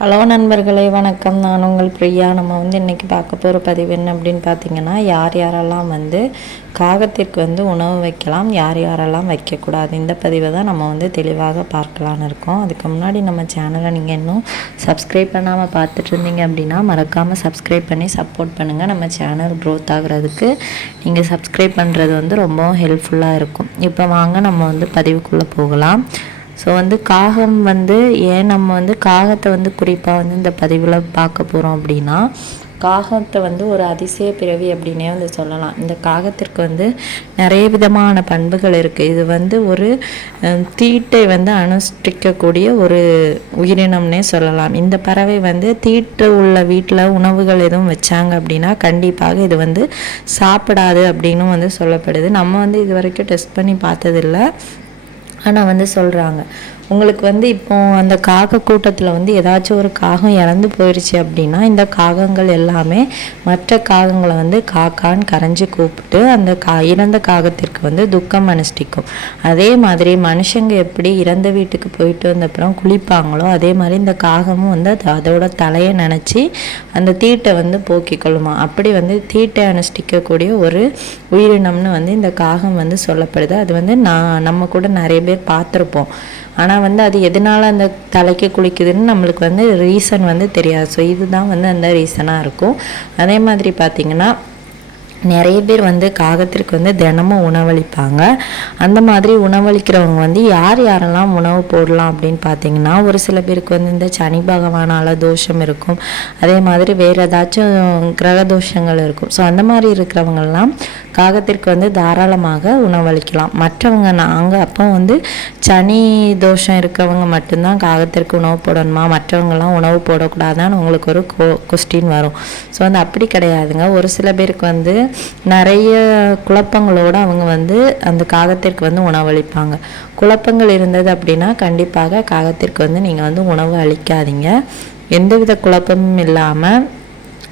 Hello நண்பர்களே, வணக்கம். நான் உங்கள் பிரியா. நம்ம இன்றைக்கி பார்க்க போகிற பதிவு என்ன அப்படின்னு பார்த்தீங்கன்னா, யார் யாரெல்லாம் காகத்திற்கு உணவு வைக்கலாம், யார் யாரெல்லாம் வைக்கக்கூடாது, இந்த பதிவை தான் நம்ம தெளிவாக பார்க்கலான்னு இருக்கோம். அதுக்கு முன்னாடி நம்ம சேனலை நீங்கள் இன்னும் சப்ஸ்கிரைப் பண்ணாமல் பார்த்துட்டு இருந்தீங்க அப்படின்னா மறக்காமல் சப்ஸ்கிரைப் பண்ணி சப்போர்ட் பண்ணுங்கள். நம்ம சேனல் க்ரோத் ஆகுறதுக்கு நீங்கள் சப்ஸ்கிரைப் பண்ணுறது ரொம்பவும் ஹெல்ப்ஃபுல்லாக இருக்கும். இப்போ வாங்க நம்ம பதிவுக்குள்ளே போகலாம். ஸோ காகம் ஏன் நம்ம காகத்தை குறிப்பாக இந்த பதிவில் பார்க்க போகிறோம் அப்படின்னா, காகத்தை ஒரு அதிசய பிறவி அப்படின்னே சொல்லலாம். இந்த காகத்திற்கு நிறைய விதமான பண்புகள் இருக்குது. இது ஒரு தீட்டை அனுஷ்டிக்கக்கூடிய ஒரு உயிரினம்னே சொல்லலாம். இந்த பறவை தீட்டு உள்ள வீட்டில் உணவுகள் எதுவும் வச்சாங்க அப்படின்னா கண்டிப்பாக இது சாப்பிடாது அப்படின்னு சொல்லப்படுது. நம்ம இது வரைக்கும் டெஸ்ட் பண்ணி பார்த்ததில்லை. ஆனால் சொல்கிறாங்க. உங்களுக்கு இப்போ அந்த காக கூட்டத்தில் ஏதாச்சும் ஒரு காகம் இறந்து போயிடுச்சு அப்படின்னா, இந்த காகங்கள் எல்லாமே மற்ற காகங்களை காக்கான்னு கரைஞ்சி கூப்பிட்டு அந்த இறந்த காகத்திற்கு துக்கம் அனுஷ்டிக்கும். அதே மாதிரி மனுஷங்க எப்படி இறந்த வீட்டுக்கு போயிட்டு வந்தப்புறம் குளிப்பாங்களோ, அதே மாதிரி இந்த காகமும் அதோட தலையை நினச்சி அந்த தீட்டை போக்கிக்கொள்ளுமா. அப்படி தீட்டை அனுஷ்டிக்கக்கூடிய ஒரு உயிரினம்னு இந்த காகம் சொல்லப்படுது. அது நம்ம கூட நிறைய பேர் பார்த்துருப்போம். ஆனால் அது எதனால் அந்த தலைக்கு குளிக்குதுன்னு நம்மளுக்கு ரீசன் தெரியாது. ஸோ இதுதான் அந்த ரீசனாக இருக்கும். அதே மாதிரி பார்த்திங்கன்னா, நிறைய பேர் காகத்திற்கு தினமும் உணவளிப்பாங்க. அந்த மாதிரி உணவளிக்கிறவங்க யார் யாரெல்லாம் உணவு போடலாம் அப்படின்னு பார்த்தீங்கன்னா, ஒரு சில பேருக்கு இந்த சனி பகவானால் தோஷம் இருக்கும். அதே மாதிரி வேறு ஏதாச்சும் கிரக தோஷங்கள் இருக்கும். ஸோ அந்த மாதிரி இருக்கிறவங்கெல்லாம் காகத்திற்கு தாராளமாக உணவளிக்கலாம். மற்றவங்க நாங்கள் அப்போ சனி தோஷம் இருக்கிறவங்க மட்டும்தான் காகத்திற்கு உணவு போடணுமா, மற்றவங்கெல்லாம் உணவு போடக்கூடாதான்னு உங்களுக்கு ஒரு கொஸ்டின் வரும். ஸோ அப்படி கிடையாதுங்க. ஒரு சில பேருக்கு நிறைய குழப்பங்களோடு அவங்க அந்த காகத்திற்கு உணவளிப்பாங்க. குழப்பங்கள் இருந்தது அப்படின்னா கண்டிப்பாக காகத்திற்கு நீங்கள் உணவு அளிக்காதீங்க. எந்தவித குழப்பமும் இல்லாமல்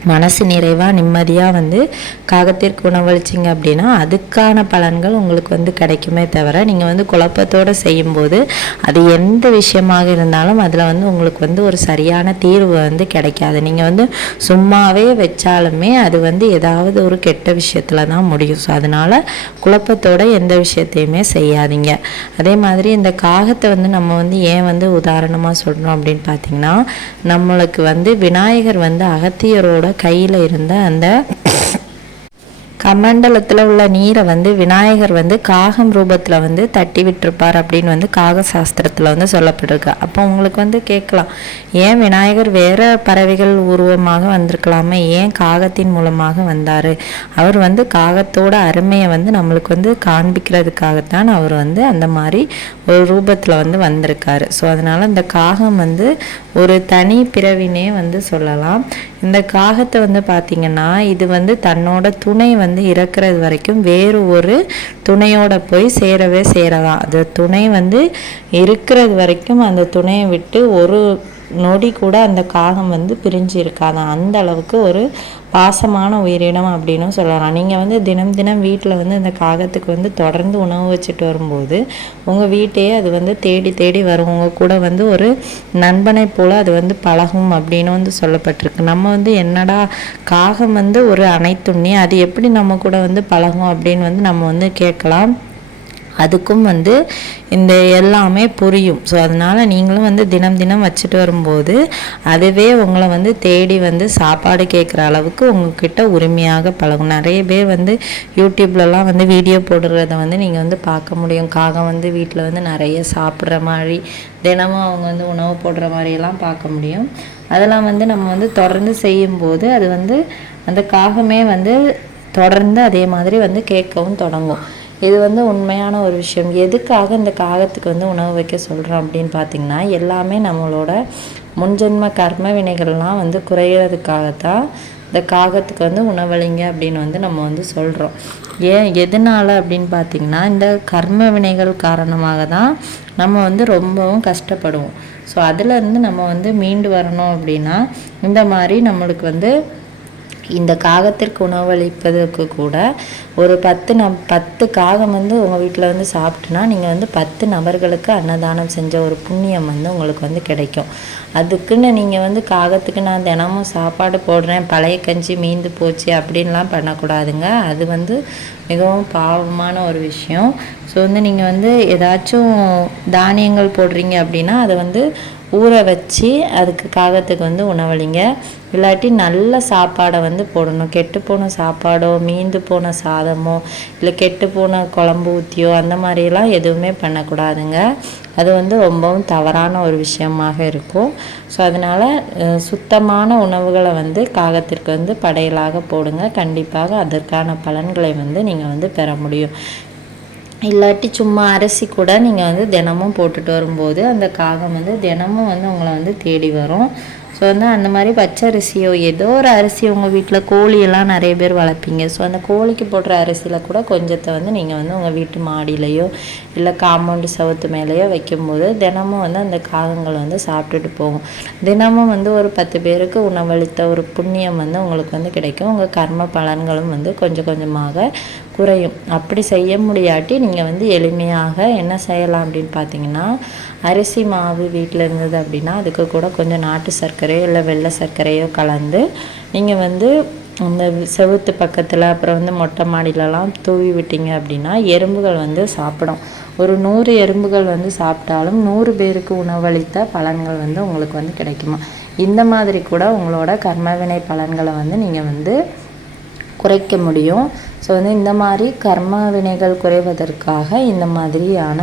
மனசு நிறைவாக நிம்மதியாக காகத்திற்கு உணவளிச்சிங்க அப்படின்னா அதுக்கான பலன்கள் உங்களுக்கு கிடைக்குமே தவிர, நீங்கள் குழப்பத்தோடு செய்யும்போது அது எந்த விஷயமாக இருந்தாலும் அதில் உங்களுக்கு ஒரு சரியான தீர்வு கிடைக்காது. நீங்கள் சும்மாவே வச்சாலுமே அது ஏதாவது ஒரு கெட்ட விஷயத்தில் தான் முடியும். ஸோ அதனால் குழப்பத்தோடு எந்த விஷயத்தையுமே செய்யாதீங்க. அதே மாதிரி இந்த காகத்தை நம்ம ஏன் உதாரணமாக சொல்கிறோம் அப்படின்னு பார்த்தீங்கன்னா, நம்மளுக்கு விநாயகர் அகத்தியரோட கையில் இருந்த அந்த கமண்டலத்தில் உள்ள நீரை விநாயகர் காகம் ரூபத்தில் தட்டி விட்டுருப்பார் அப்படின்னு காக சாஸ்திரத்தில் சொல்லப்பட்டிருக்கு. அப்போ உங்களுக்கு கேட்கலாம், ஏன் விநாயகர் வேறு பறவைகள் உருவமாக வந்திருக்கலாமே, ஏன் காகத்தின் மூலமாக வந்தார்? அவர் காகத்தோட அருமையை நம்மளுக்கு காண்பிக்கிறதுக்காகத்தான் அவர் அந்த மாதிரி ஒரு ரூபத்தில் வந்திருக்காரு. ஸோ அதனால் இந்த காகம் ஒரு தனி பிறவினே சொல்லலாம். இந்த காகத்தை பார்த்திங்கன்னா, இது தன்னோட துணை இறக்குறது வரைக்கும் வேறு ஒரு துணையோட போய் சேரவே சேரலாம். அது துணை இருக்கிறது வரைக்கும் அந்த துணையை விட்டு ஒரு நொடி கூட அந்த காகம் பிரிஞ்சு இருக்காதான். அந்த அளவுக்கு ஒரு பாசமான உயிரினம் அப்படின்னு சொல்லலாம். நீங்கள் தினம் தினம் வீட்டில் இந்த காகத்துக்கு தொடர்ந்து உணவு வச்சுட்டு வரும்போது உங்கள் வீட்டையே அது தேடி தேடி வரும். உங்கள் கூட ஒரு நண்பனை போல் அது பழகும் அப்படின்னு சொல்லப்பட்டிருக்கு. நம்ம என்னடா காகம் ஒரு அனைத்துண்ணி, அது எப்படி நம்ம கூட பழகும் அப்படின்னு நம்ம கேட்கலாம். அதுக்கும் இந்த எல்லாமே புரியும். ஸோ அதனால் நீங்களும் தினம் தினம் வச்சுட்டு வரும்போது அதுவே உங்களை தேடி சாப்பாடு கேட்குற அளவுக்கு உங்ககிட்ட உரிமையாக பழகும். நிறைய பேர் யூடியூப்லலாம் வீடியோ போடுறத நீங்கள் பார்க்க முடியும். காகம் வீட்டில் நிறைய சாப்பிட்ற மாதிரி தினமும் அவங்க உணவு போடுற மாதிரியெல்லாம் பார்க்க முடியும். அதெல்லாம் நம்ம தொடர்ந்து செய்யும்போது அது அந்த காகமே தொடர்ந்து அதே மாதிரி கேட்கவும் தொடங்கும். இது உண்மையான ஒரு விஷயம். எதுக்காக இந்த காகத்துக்கு உணவு வைக்க சொல்கிறோம் அப்படின்னு பார்த்திங்கன்னா, எல்லாமே நம்மளோட முன்ஜென்ம கர்ம வினைகள்லாம் குறையிறதுக்காகத்தான் இந்த காகத்துக்கு உணவளிங்க அப்படின்னு நம்ம சொல்கிறோம். எதனால் அப்படின்னு பார்த்திங்கன்னா, இந்த கர்ம வினைகள் காரணமாக தான் நம்ம ரொம்பவும் கஷ்டப்படுவோம். ஸோ அதிலேருந்து நம்ம மீண்டு வரணும் அப்படின்னா இந்த மாதிரி நம்மளுக்கு இந்த காகத்திற்கு உணவளிப்பதற்கு கூட ஒரு 10 காகம் வந்து உங்கள் வீட்டில் வந்து சாப்பிட்டுனா நீங்கள் வந்து 10 நபர்களுக்கு அன்னதானம் செஞ்ச ஒரு புண்ணியம் வந்து உங்களுக்கு வந்து கிடைக்கும். அதுக்குன்னு நீங்கள் வந்து காகத்துக்கு நான் தினமும் சாப்பாடு போடுறேன், பழைய கஞ்சி மீந்து போச்சு அப்படின்லாம் பண்ணக்கூடாதுங்க. அது வந்து மிகவும் பாவமான ஒரு விஷயம். ஸோ வந்து நீங்கள் வந்து ஏதாச்சும் தானியங்கள் போடுறீங்க அப்படின்னா அதை வந்து ஊற வச்சு அதுக்கு காகத்துக்கு வந்து உணவளிங்க. இல்லாட்டி நல்ல சாப்பாடை வந்து போடணும். கெட்டுப்போன சாப்பாடோ மீந்து போன சாதமோ இல்லை கெட்டுப்போன குழம்பு ஊற்றியோ அந்த மாதிரிலாம் எதுவுமே பண்ணக்கூடாதுங்க. அது வந்து ரொம்பவும் தவறான ஒரு விஷயமாக இருக்கும். ஸோ அதனால் சுத்தமான உணவுகளை வந்து காகத்திற்கு வந்து படையலாக போடுங்க. கண்டிப்பாக அதற்கான பலன்களை வந்து நீங்கள் வந்து பெற முடியும். இல்லாட்டி சும்மா அரிசி கூட நீங்கள் வந்து தினமும் போட்டுட்டு வரும்போது அந்த காகம் வந்து தினமும் வந்து உங்களை வந்து தேடி வரும். ஸோ வந்து அந்த மாதிரி பச்சரிசியோ ஏதோ ஒரு அரிசி உங்கள் வீட்டில் கோழியெல்லாம் நிறைய பேர் வளர்ப்பீங்க. ஸோ அந்த கோழிக்கு போடுற அரிசியில் கூட கொஞ்சத்தை வந்து நீங்கள் வந்து உங்கள் வீட்டு மாடியிலையோ இல்லை காம்பவுண்டு சவுத்து மேலேயோ வைக்கும்போது தினமும் வந்து அந்த காகங்கள் வந்து சாப்பிட்டுட்டு போகும். தினமும் வந்து ஒரு 10 பேருக்கு உணவளித்த ஒரு புண்ணியம் வந்து உங்களுக்கு வந்து கிடைக்கும். உங்கள் கர்ம பலன்களும் வந்து கொஞ்சம் கொஞ்சமாக குறையும். அப்படி செய்ய முடியாட்டி நீங்கள் வந்து எளிமையாக என்ன செய்யலாம் அப்படின்னு பார்த்தீங்கன்னா, அரிசி மாவு வீட்டில் இருந்தது அப்படின்னா அதுக்கு கூட கொஞ்சம் நாட்டு சர்க்கரையோ இல்லை வெள்ளை சர்க்கரையோ கலந்து நீங்கள் வந்து அந்த செவுத்து பக்கத்தில் அப்புறம் வந்து மொட்டை மாடியிலலாம் தூவி விட்டீங்க அப்படின்னா எறும்புகள் வந்து சாப்பிடும். ஒரு 100 எறும்புகள் வந்து சாப்பிட்டாலும் 100 பேருக்கு உணவளித்த பலன்கள் வந்து உங்களுக்கு வந்து கிடைக்குமா. இந்த மாதிரி கூட உங்களோட கர்மவினை பலன்களை வந்து நீங்கள் வந்து குறைக்க முடியும். ஸோ வந்து இந்த மாதிரி கர்ம வினைகள் குறைவதற்காக இந்த மாதிரியான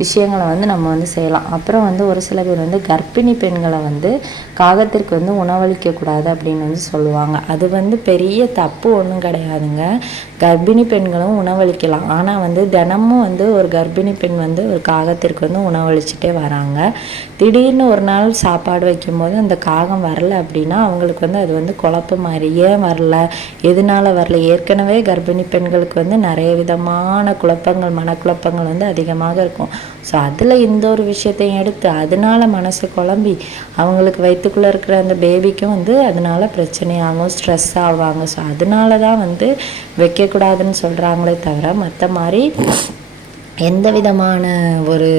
விஷயங்களை வந்து நம்ம வந்து செய்யலாம். அப்புறம் வந்து ஒரு சில பேர் வந்து கர்ப்பிணி பெண்களை வந்து காகத்திற்கு வந்து உணவளிக்கக்கூடாது அப்படின்னு வந்து சொல்லுவாங்க. அது வந்து பெரிய தப்பு ஒன்றும் கிடையாதுங்க. கர்ப்பிணி பெண்களும் உணவளிக்கலாம். ஆனால் வந்து தினமும் வந்து ஒரு கர்ப்பிணி பெண் வந்து ஒரு காகத்திற்கு வந்து உணவளிச்சுட்டே வராங்க. திடீர்னு ஒரு நாள் சாப்பாடு வைக்கும்போது அந்த காகம் வரல அப்படின்னா அவங்களுக்கு வந்து அது வந்து குழப்பம் மாதிரி, ஏன் வரல, எதனால வரல. ஏற்கனவே கர்ப்பிணி பெண்களுக்கு வந்து நிறைய விதமான குழப்பங்கள், மனக்குழப்பங்கள் வந்து அதிகமாக இருக்கும். ஸோ அதில் இந்த ஒரு விஷயத்தையும் எடுத்து அதனால மனசு குழம்பி அவங்களுக்கு வயிற்றுக்குள்ளே இருக்கிற அந்த பேபிக்கும் வந்து அதனால பிரச்சனையாகும், ஸ்ட்ரெஸ் ஆவாங்க. ஸோ அதனால தான் வந்து வைக்கக்கூடாதுன்னு சொல்கிறாங்களே தவிர மற்ற மாதிரி எந்த விதமான ஒரு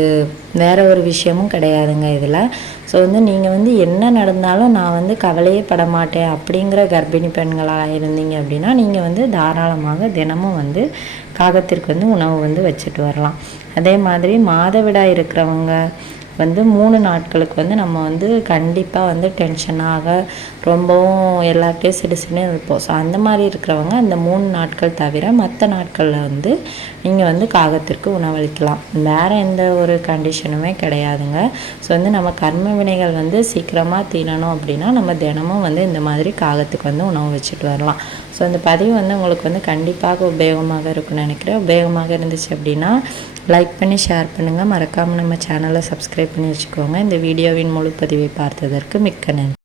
வேற ஒரு விஷயமும் கிடையாதுங்க இதில். ஸோ வந்து நீங்கள் வந்து என்ன நடந்தாலும் நான் வந்து கவலையே பட மாட்டேன் அப்படிங்கிற கர்ப்பிணி பெண்களாக இருந்தீங்க அப்படின்னா நீங்கள் வந்து தாராளமாக தினமும் வந்து காகத்திற்கு வந்து உணவு வந்து வச்சுட்டு வரலாம். அதே மாதிரி மாதவிடாய் இருக்கிறவங்க வந்து 3 நாட்களுக்கு வந்து நம்ம வந்து கண்டிப்பாக வந்து டென்ஷனாக ரொம்பவும் எல்லாத்தையும் சிடுசிடுன்னு இருப்போம். ஸோ அந்த மாதிரி இருக்கிறவங்க அந்த 3 நாட்கள் தவிர மற்ற நாட்களில் வந்து நீங்கள் வந்து காகத்திற்கு உணவளிக்கலாம். வேறு எந்த ஒரு கண்டிஷனுமே கிடையாதுங்க. ஸோ வந்து நம்ம கர்ம வினைகள் வந்து சீக்கிரமாக தீரணும் அப்படின்னா நம்ம தினமும் வந்து இந்த மாதிரி காகத்துக்கு வந்து உணவு வச்சுட்டு வரலாம். ஸோ அந்த பதிவு வந்து உங்களுக்கு வந்து கண்டிப்பாக உபயோகமாக இருக்கும்னு நினைக்கிறேன். உபயோகமாக இருந்துச்சு அப்படின்னா லைக் பண்ணி ஷேர் பண்ணுங்கள். மறக்காமல் நம்ம சேனலை சப்ஸ்கிரைப் பண்ணி வச்சுக்கோங்க. இந்த வீடியோவின் முழு பதிவை பார்த்ததற்கு மிக்க நன்றி.